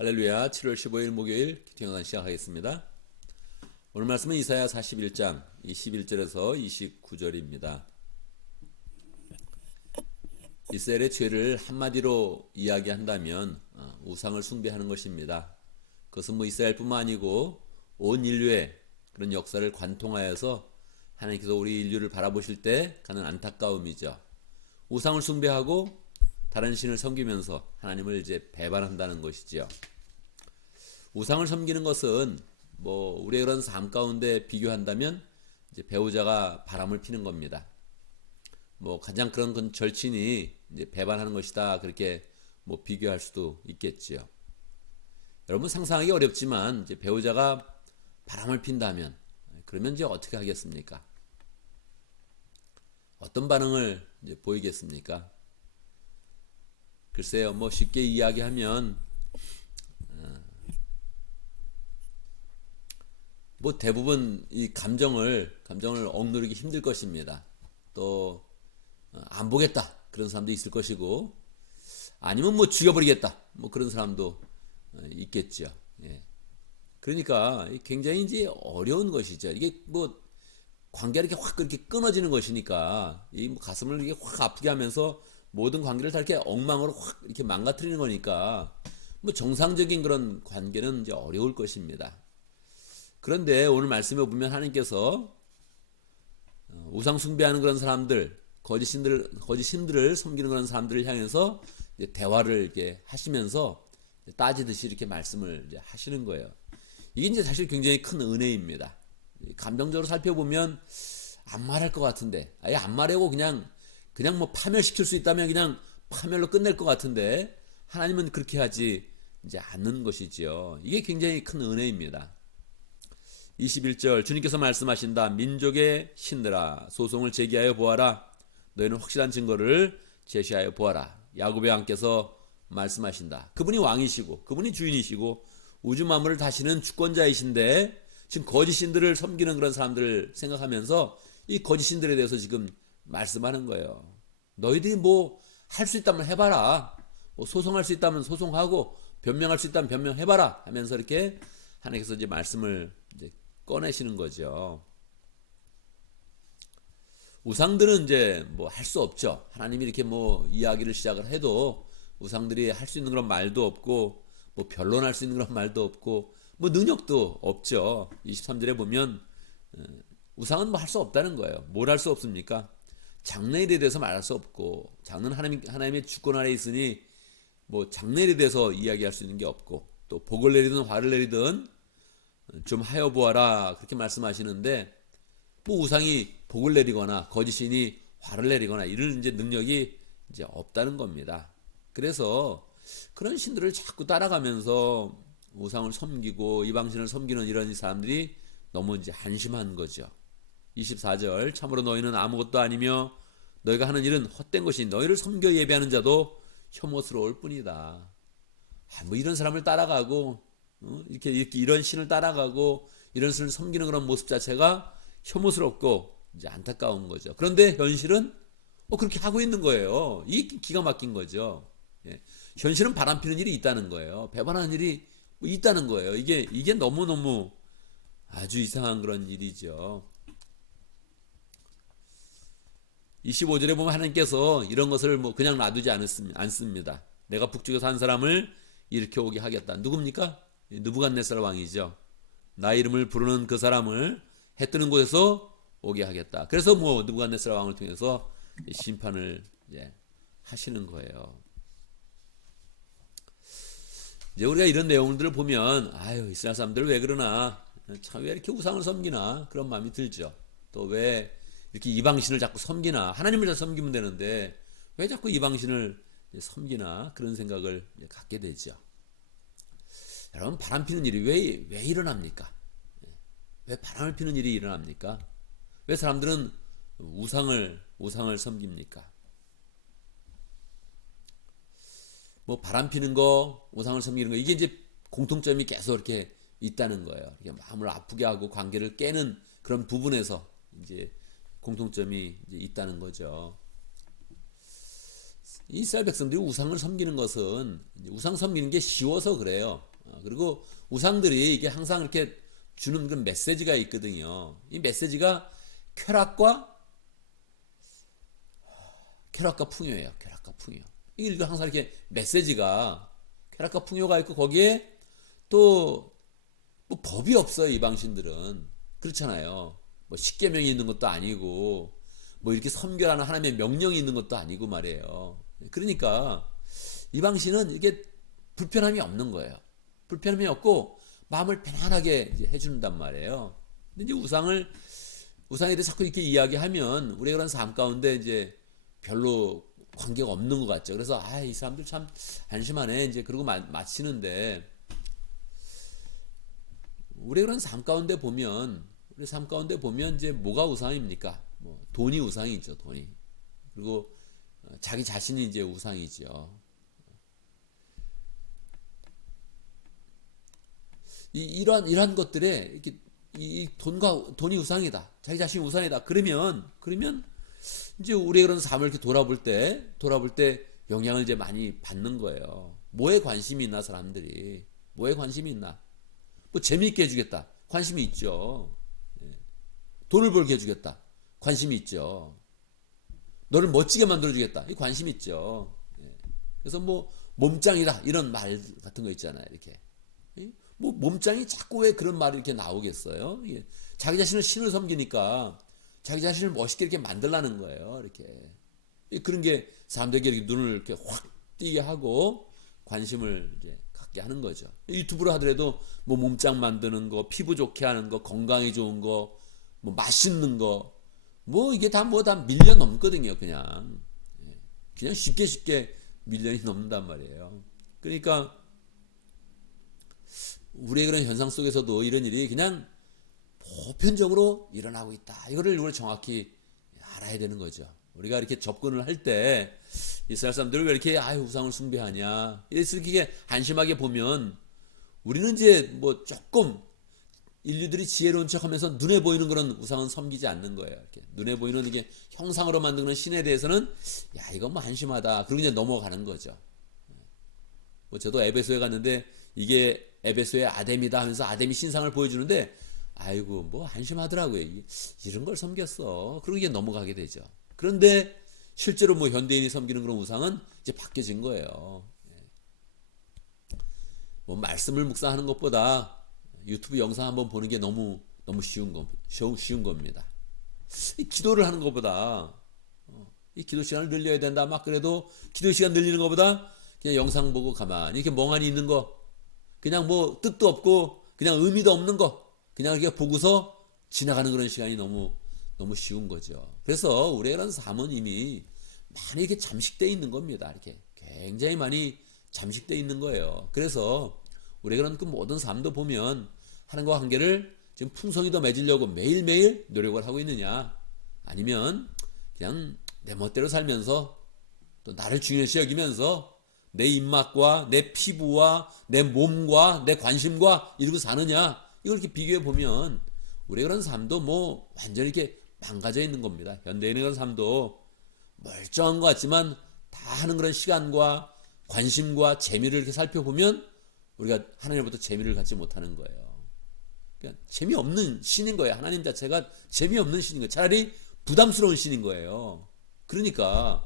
할렐루야. 7월 15일 목요일 기통영상 시작하겠습니다. 오늘 말씀은 이사야 41장 21절에서 29절입니다. 이스라엘의 죄를 한마디로 이야기한다면 우상을 숭배하는 것입니다. 그것은 이스라엘뿐만 아니고 온 인류의 그런 역사를 관통하여서 하나님께서 우리 인류를 바라보실 때 가는 안타까움이죠. 우상을 숭배하고 다른 신을 섬기면서 하나님을 이제 배반한다는 것이죠. 우상을 섬기는 것은 우리의 그런 삶 가운데 비교한다면 이제 배우자가 바람을 피는 겁니다. 가장 그런 절친이 이제 배반하는 것이다, 그렇게 비교할 수도 있겠지요. 여러분, 상상하기 어렵지만 이제 배우자가 바람을 핀다면 그러면 이제 어떻게 하겠습니까? 어떤 반응을 이제 보이겠습니까? 글쎄요, 쉽게 이야기하면 대부분 이 감정을 억누르기 힘들 것입니다. 또 안 보겠다, 그런 사람도 있을 것이고, 아니면 죽여버리겠다, 그런 사람도 있겠죠. 예. 그러니까 굉장히 이제 어려운 것이죠. 이게 관계가 이렇게 확 그렇게 끊어지는 것이니까 이 가슴을 이렇게 확 아프게 하면서 모든 관계를 다 이렇게 엉망으로 확 이렇게 망가뜨리는 거니까 정상적인 그런 관계는 이제 어려울 것입니다. 그런데 오늘 말씀에 보면 하나님께서 우상 숭배하는 그런 사람들, 거짓 신들을 섬기는 그런 사람들을 향해서 이제 대화를 이렇게 하시면서 따지듯이 이렇게 말씀을 이제 하시는 거예요. 이게 이제 사실 굉장히 큰 은혜입니다. 감정적으로 살펴보면 안 말할 것 같은데, 아예 안 말하고 그냥 파멸시킬 수 있다면 그냥 파멸로 끝낼 것 같은데, 하나님은 그렇게 하지 이제 않는 것이지요. 이게 굉장히 큰 은혜입니다. 21절, 주님께서 말씀하신다. 민족의 신들아, 소송을 제기하여 보아라. 너희는 확실한 증거를 제시하여 보아라. 야곱의 왕께서 말씀하신다. 그분이 왕이시고 그분이 주인이시고 우주 만물을 다스리는 주권자이신데, 지금 거짓 신들을 섬기는 그런 사람들을 생각하면서 이 거짓 신들에 대해서 지금 말씀하는 거예요. 너희들이 할 수 있다면 해봐라. 소송할 수 있다면 소송하고 변명할 수 있다면 변명해봐라 하면서 이렇게 하나님께서 이제 말씀을 이제 꺼내시는 거죠. 우상들은 이제 할 수 없죠. 하나님이 이렇게 이야기를 시작을 해도 우상들이 할 수 있는 그런 말도 없고 변론할 수 있는 그런 말도 없고 능력도 없죠. 23절에 보면 우상은 할 수 없다는 거예요. 뭘 할 수 없습니까? 장래일에 대해서 말할 수 없고, 장래는 하나님의 주권 아래에 있으니 장래일에 대해서 이야기할 수 있는 게 없고, 또 복을 내리든 화를 내리든 좀 하여 보아라, 그렇게 말씀하시는데, 우상이 복을 내리거나 거짓신이 화를 내리거나 이런 이제 능력이 이제 없다는 겁니다. 그래서 그런 신들을 자꾸 따라가면서 우상을 섬기고 이방신을 섬기는 이런 사람들이 너무 이제 한심한 거죠. 24절, 참으로 너희는 아무것도 아니며 너희가 하는 일은 헛된 것이 너희를 섬겨 예배하는 자도 혐오스러울 뿐이다. 이런 사람을 따라가고 이렇게 이런 신을 따라가고 이런 신을 섬기는 그런 모습 자체가 혐오스럽고 이제 안타까운 거죠. 그런데 현실은 그렇게 하고 있는 거예요. 이게 기가 막힌 거죠. 예. 현실은 바람피는 일이 있다는 거예요. 배반하는 일이 있다는 거예요. 이게 너무너무 아주 이상한 그런 일이죠. 25절에 보면 하나님께서 이런 것을 그냥 놔두지 않습니다. 내가 북쪽에서 한 사람을 일으켜 오게 하겠다. 누굽니까? 느부갓네살 왕이죠. 나 이름을 부르는 그 사람을 해 뜨는 곳에서 오게 하겠다. 그래서 느부갓네살 왕을 통해서 심판을 이제 하시는 거예요. 이제 우리가 이런 내용들을 보면 이스라엘 사람들 왜 그러나, 참 왜 이렇게 우상을 섬기나, 그런 마음이 들죠. 또 왜 이렇게 이방신을 자꾸 섬기나, 하나님을 잘 섬기면 되는데 왜 자꾸 이방신을 섬기나, 그런 생각을 갖게 되죠. 여러분, 바람 피는 일이 왜 일어납니까? 왜 바람을 피는 일이 일어납니까? 왜 사람들은 우상을 섬깁니까? 바람 피는 거, 우상을 섬기는 거, 이게 이제 공통점이 계속 이렇게 있다는 거예요. 이게 마음을 아프게 하고 관계를 깨는 그런 부분에서 이제 공통점이 이제 있다는 거죠. 이스라엘 백성들이 우상을 섬기는 것은, 우상 섬기는 게 쉬워서 그래요. 그리고 우상들이 이게 항상 이렇게 주는 그런 메시지가 있거든요. 이 메시지가 쾌락과 풍요예요. 쾌락과 풍요. 이게 항상 이렇게 메시지가 쾌락과 풍요가 있고, 거기에 또 뭐 법이 없어요. 이방신들은 그렇잖아요. 뭐 십계명이 있는 것도 아니고, 뭐 이렇게 섬겨라는 하나님의 명령이 있는 것도 아니고 말이에요. 그러니까 이방신은 이게 불편함이 없는 거예요. 불편함이 없고 마음을 편안하게 이제 해준단 말이에요. 근데 이제 우상에 대해 자꾸 이렇게 이야기하면 우리가 그런 삶 가운데 이제 별로 관계가 없는 것 같죠. 그래서 이 사람들 참 한심하네 이제 그러고 마치는데, 우리 그런 삶 가운데 보면 이제 뭐가 우상입니까? 뭐 돈이 우상이죠. 돈이. 그리고 자기 자신이 이제 우상이죠. 이러한 것들에 이렇게 돈이 우상이다. 자기 자신이 우상이다. 그러면 이제 우리의 그런 삶을 이렇게 돌아볼 때 영향을 이제 많이 받는 거예요. 뭐에 관심이 있나, 사람들이. 뭐에 관심이 있나? 뭐 재미있게 해주겠다. 관심이 있죠. 돈을 벌게 해주겠다. 관심이 있죠. 너를 멋지게 만들어주겠다. 이 관심이 있죠. 그래서 뭐 몸짱이다 이런 말 같은 거 있잖아요. 이렇게. 뭐 몸짱이 자꾸 왜 그런 말이 이렇게 나오겠어요? 자기 자신을 신을 섬기니까 자기 자신을 멋있게 이렇게 만들라는 거예요. 이렇게. 그런 게 사람들에게 이렇게 눈을 이렇게 확 띄게 하고 관심을 이제 갖게 하는 거죠. 유튜브로 하더라도 뭐 몸짱 만드는 거, 피부 좋게 하는 거, 건강에 좋은 거, 뭐 맛있는 거, 뭐 이게 다 밀려 넘거든요. 그냥 쉽게 밀려이 넘는단 말이에요. 그러니까 우리의 그런 현상 속에서도 이런 일이 그냥 보편적으로 일어나고 있다. 이거를 우리가 정확히 알아야 되는 거죠. 우리가 이렇게 접근을 할 때 이스라엘 사람들을 왜 이렇게 우상을 숭배하냐, 이렇게 한심하게 보면 우리는 이제 뭐 조금 인류들이 지혜로운 척하면서 눈에 보이는 그런 우상은 섬기지 않는 거예요. 이렇게 눈에 보이는 이게 형상으로 만든 그런 신에 대해서는 이건 뭐 한심하다. 그러고 이제 넘어가는 거죠. 뭐 저도 에베소에 갔는데 이게 에베소의 아뎀이다 하면서 아뎀이 신상을 보여주는데 아이고 뭐 한심하더라고요. 이런 걸 섬겼어. 그리고 이게 넘어가게 되죠. 그런데 실제로 뭐 현대인이 섬기는 그런 우상은 이제 바뀌어진 거예요. 뭐 말씀을 묵상하는 것보다 유튜브 영상 한번 보는 게 너무 쉬운 겁니다. 이 기도를 하는 것보다 이 기도 시간을 늘려야 된다. 막 그래도 기도 시간 늘리는 것보다 그냥 영상 보고 가만히 이렇게 멍하니 있는 거, 그냥 뭐 뜻도 없고 그냥 의미도 없는 거, 그냥 이렇게 보고서 지나가는 그런 시간이 너무 쉬운 거죠. 그래서 우리의 그런 삶은 이미 많이 이렇게 잠식되어 있는 겁니다. 이렇게 굉장히 많이 잠식되어 있는 거예요. 그래서 우리의 그런 그 모든 삶도 보면 하나님과 관계를 지금 풍성히 더 맺으려고 매일매일 노력을 하고 있느냐, 아니면 그냥 내 멋대로 살면서 또 나를 중요시 여기면서 내 입맛과 내 피부와 내 몸과 내 관심과 이러고 사느냐, 이걸 이렇게 비교해 보면 우리의 그런 삶도 뭐 완전히 이렇게 망가져 있는 겁니다. 현대인의 그런 삶도 멀쩡한 것 같지만 다 하는 그런 시간과 관심과 재미를 이렇게 살펴보면 우리가 하나님으로부터 재미를 갖지 못하는 거예요. 그러니까 재미없는 신인 거예요. 하나님 자체가 재미없는 신인 거예요. 차라리 부담스러운 신인 거예요. 그러니까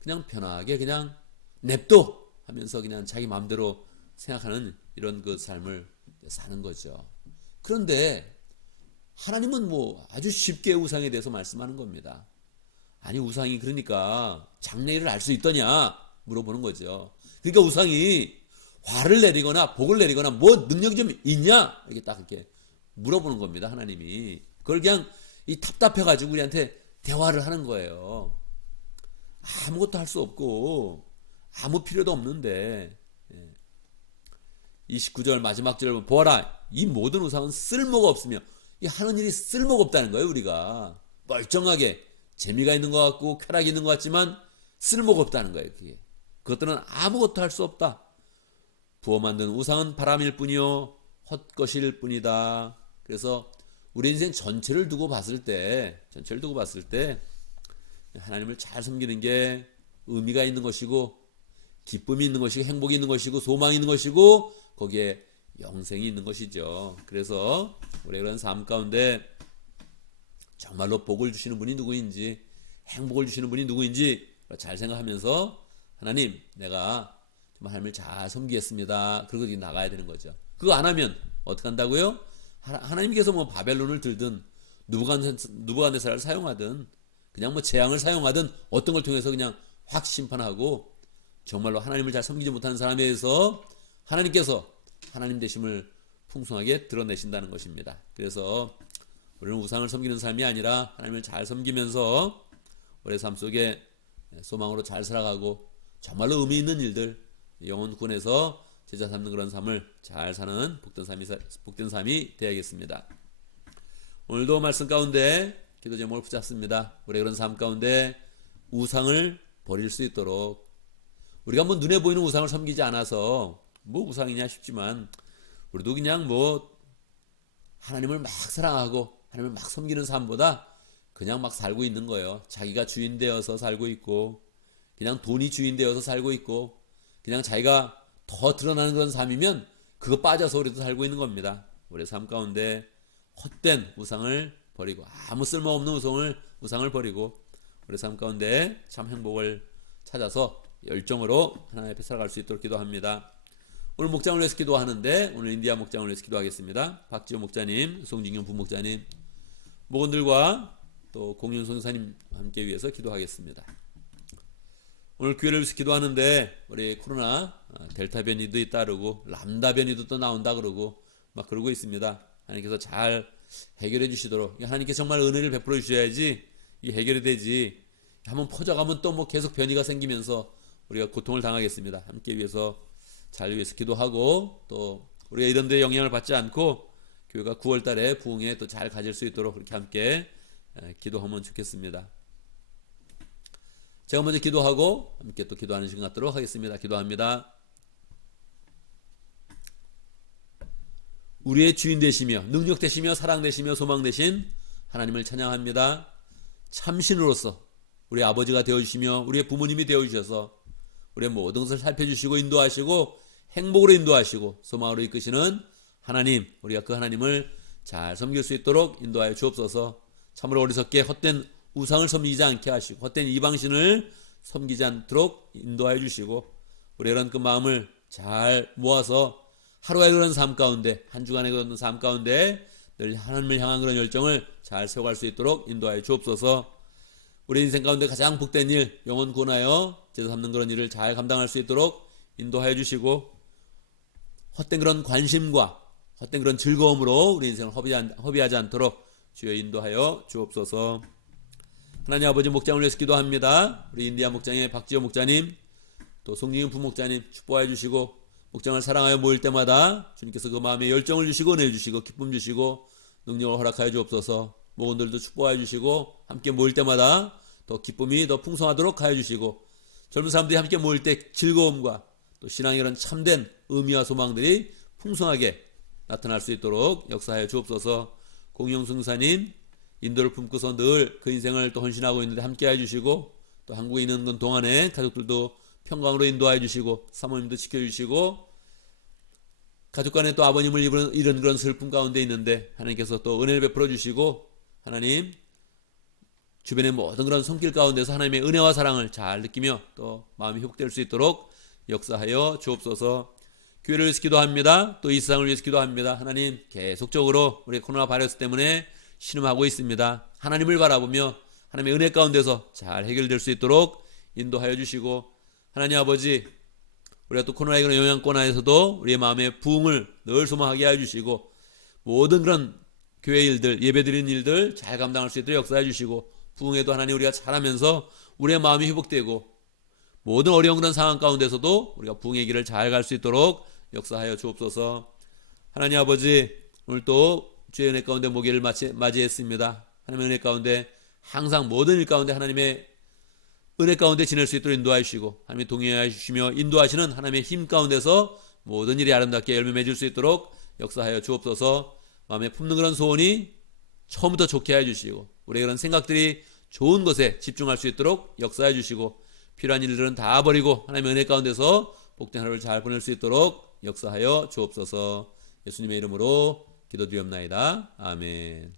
그냥 편하게 그냥 냅둬 하면서 그냥 자기 마음대로 생각하는 이런 그 삶을 사는 거죠. 그런데 하나님은 뭐 아주 쉽게 우상에 대해서 말씀하는 겁니다. 아니 우상이 그러니까 장래일을 알 수 있더냐 물어보는 거죠. 그러니까 우상이 화를 내리거나 복을 내리거나 뭐 능력이 좀 있냐 이렇게 딱 이렇게 물어보는 겁니다. 하나님이 그걸 그냥 답답해가지고 우리한테 대화를 하는 거예요. 아무것도 할 수 없고 아무 필요도 없는데 29절 마지막 절을 보아라, 이 모든 우상은 쓸모가 없으며, 이 하는 일이 쓸모가 없다는 거예요. 우리가 멀쩡하게 재미가 있는 것 같고 쾌락이 있는 것 같지만 쓸모가 없다는 거예요. 그것들은 아무것도 할 수 없다. 부어 만든 우상은 바람일 뿐이요 헛것일 뿐이다. 그래서 우리 인생 전체를 두고 봤을 때 하나님을 잘 섬기는 게 의미가 있는 것이고, 기쁨이 있는 것이고 행복이 있는 것이고 소망이 있는 것이고 거기에 영생이 있는 것이죠. 그래서 우리 그런 삶 가운데 정말로 복을 주시는 분이 누구인지 행복을 주시는 분이 누구인지 잘 생각하면서 하나님 내가 정말 하나님을 잘 섬기겠습니다. 그러고 나가야 되는 거죠. 그거 안 하면 어떻게 한다고요? 하나님께서 뭐 바벨론을 들든 누부갓네살을 사용하든 그냥 뭐 재앙을 사용하든 어떤 걸 통해서 그냥 확 심판하고 정말로 하나님을 잘 섬기지 못하는 사람에 대해서 하나님께서 하나님 되심을 풍성하게 드러내신다는 것입니다. 그래서 우리는 우상을 섬기는 삶이 아니라 하나님을 잘 섬기면서 우리의 삶 속에 소망으로 잘 살아가고 정말로 의미 있는 일들 영혼 구원에서 제자 삼는 그런 삶을 잘 사는 복된 삶이 되어야겠습니다. 오늘도 말씀 가운데 기도 제목을 붙잡습니다. 우리의 그런 삶 가운데 우상을 버릴 수 있도록 우리가 뭐 눈에 보이는 우상을 섬기지 않아서 뭐 우상이냐 싶지만 우리도 그냥 뭐 하나님을 막 사랑하고 하나님을 막 섬기는 삶보다 그냥 막 살고 있는 거예요. 자기가 주인 되어서 살고 있고 그냥 돈이 주인 되어서 살고 있고 그냥 자기가 더 드러나는 그런 삶이면 그거 빠져서 우리도 살고 있는 겁니다. 우리의 삶 가운데 헛된 우상을 버리고 아무 쓸모없는 우상을 버리고 우리 삶 가운데 참 행복을 찾아서 열정으로 하나님 앞에 살아갈 수 있도록 기도합니다. 오늘 목장을 위해서 기도하는데 오늘 인디아 목장을 위해서 기도하겠습니다. 박지호 목자님, 송진경 부목자님, 목원들과 또 공윤 선사님 함께 위해서 기도하겠습니다. 오늘 교회를 위해서 기도하는데 우리 코로나 델타 변이도 따르고 람다 변이도 또 나온다 그러고 막 그러고 있습니다. 하나님께서 잘 해결해 주시도록 하나님께서 정말 은혜를 베풀어 주셔야지 이게 해결이 되지 한번 퍼져가면 또 뭐 계속 변이가 생기면서 우리가 고통을 당하겠습니다. 함께 위해서 잘 위해서 기도하고 또 우리가 이런 데 영향을 받지 않고 교회가 9월 달에 부흥에 또 잘 가질 수 있도록 그렇게 함께 기도하면 좋겠습니다. 제가 먼저 기도하고 함께 또 기도하는 시간 갖도록 하겠습니다. 기도합니다. 우리의 주인 되시며 능력 되시며 사랑 되시며 소망 되신 하나님을 찬양합니다. 참신으로서 우리 아버지가 되어주시며 우리의 부모님이 되어주셔서 우리의 모든 것을 살펴주시고 인도하시고 행복으로 인도하시고 소망으로 이끄시는 하나님, 우리가 그 하나님을 잘 섬길 수 있도록 인도하여 주옵소서. 참으로 어리석게 헛된 우상을 섬기지 않게 하시고 헛된 이방신을 섬기지 않도록 인도하여 주시고 우리의 이런 그 마음을 잘 모아서 하루의 그런 삶 가운데 한 주간의 그런 삶 가운데 늘 하나님을 향한 그런 열정을 잘 세워갈 수 있도록 인도하여 주옵소서. 우리 인생 가운데 가장 복된 일 영혼 구원하여 제자 삼는 그런 일을 잘 감당할 수 있도록 인도하여 주시고 헛된 그런 관심과 헛된 그런 즐거움으로 우리 인생을 허비하지 않도록 주여 인도하여 주옵소서. 하나님 아버지 목장을 위해서 기도합니다. 우리 인디아 목장의 박지호 목자님 또 송진경 부목자님 축복하여 주시고 목장을 사랑하여 모일 때마다 주님께서 그 마음에 열정을 주시고 은혜 주시고 기쁨 주시고 능력을 허락하여 주옵소서. 모원들도 축복하여 주시고 함께 모일 때마다 더 기쁨이 더 풍성하도록 하여 주시고 젊은 사람들이 함께 모일 때 즐거움과 또 신앙의 이런 참된 의미와 소망들이 풍성하게 나타날 수 있도록 역사하여 주옵소서. 공영승사님 인도를 품고서 늘 그 인생을 또 헌신하고 있는데 함께 해주시고 또 한국에 있는 건 동안에 가족들도 평강으로 인도해 주시고 사모님도 지켜주시고 가족 간에 또 아버님을 잃은 그런 슬픔 가운데 있는데 하나님께서 또 은혜를 베풀어 주시고 하나님 주변의 모든 그런 손길 가운데서 하나님의 은혜와 사랑을 잘 느끼며 또 마음이 회복될 수 있도록 역사하여 주옵소서. 교회를 위해서 기도합니다. 또 이 세상을 위해서 기도합니다. 하나님 계속적으로 우리 코로나 바이러스 때문에 신음하고 있습니다. 하나님을 바라보며 하나님의 은혜 가운데서 잘 해결될 수 있도록 인도하여 주시고 하나님 아버지 우리가 또 코로나의 그런 영향권 하에서도 우리의 마음의 부흥을 늘 소망하게 해 주시고 모든 그런 교회 일들 예배드리는 일들 잘 감당할 수 있도록 역사해 주시고 부흥에도 하나님 우리가 잘하면서 우리의 마음이 회복되고 모든 어려운 그런 상황 가운데서도 우리가 부흥의 길을 잘 갈 수 있도록 역사하여 주옵소서. 하나님 아버지 오늘 또 주의 은혜 가운데 목요일을 맞이했습니다. 하나님의 은혜 가운데 항상 모든 일 가운데 하나님의 은혜 가운데 지낼 수 있도록 인도하여 주시고 하나님이 동행하여 주시며 인도하시는 하나님의 힘 가운데서 모든 일이 아름답게 열매 맺을 수 있도록 역사하여 주옵소서. 마음에 품는 그런 소원이 처음부터 좋게 해 주시고 우리의 그런 생각들이 좋은 것에 집중할 수 있도록 역사해 주시고 필요한 일들은 다 버리고 하나님의 은혜 가운데서 복된 하루를 잘 보낼 수 있도록 역사하여 주옵소서. 예수님의 이름으로 기도드리옵나이다. 아멘.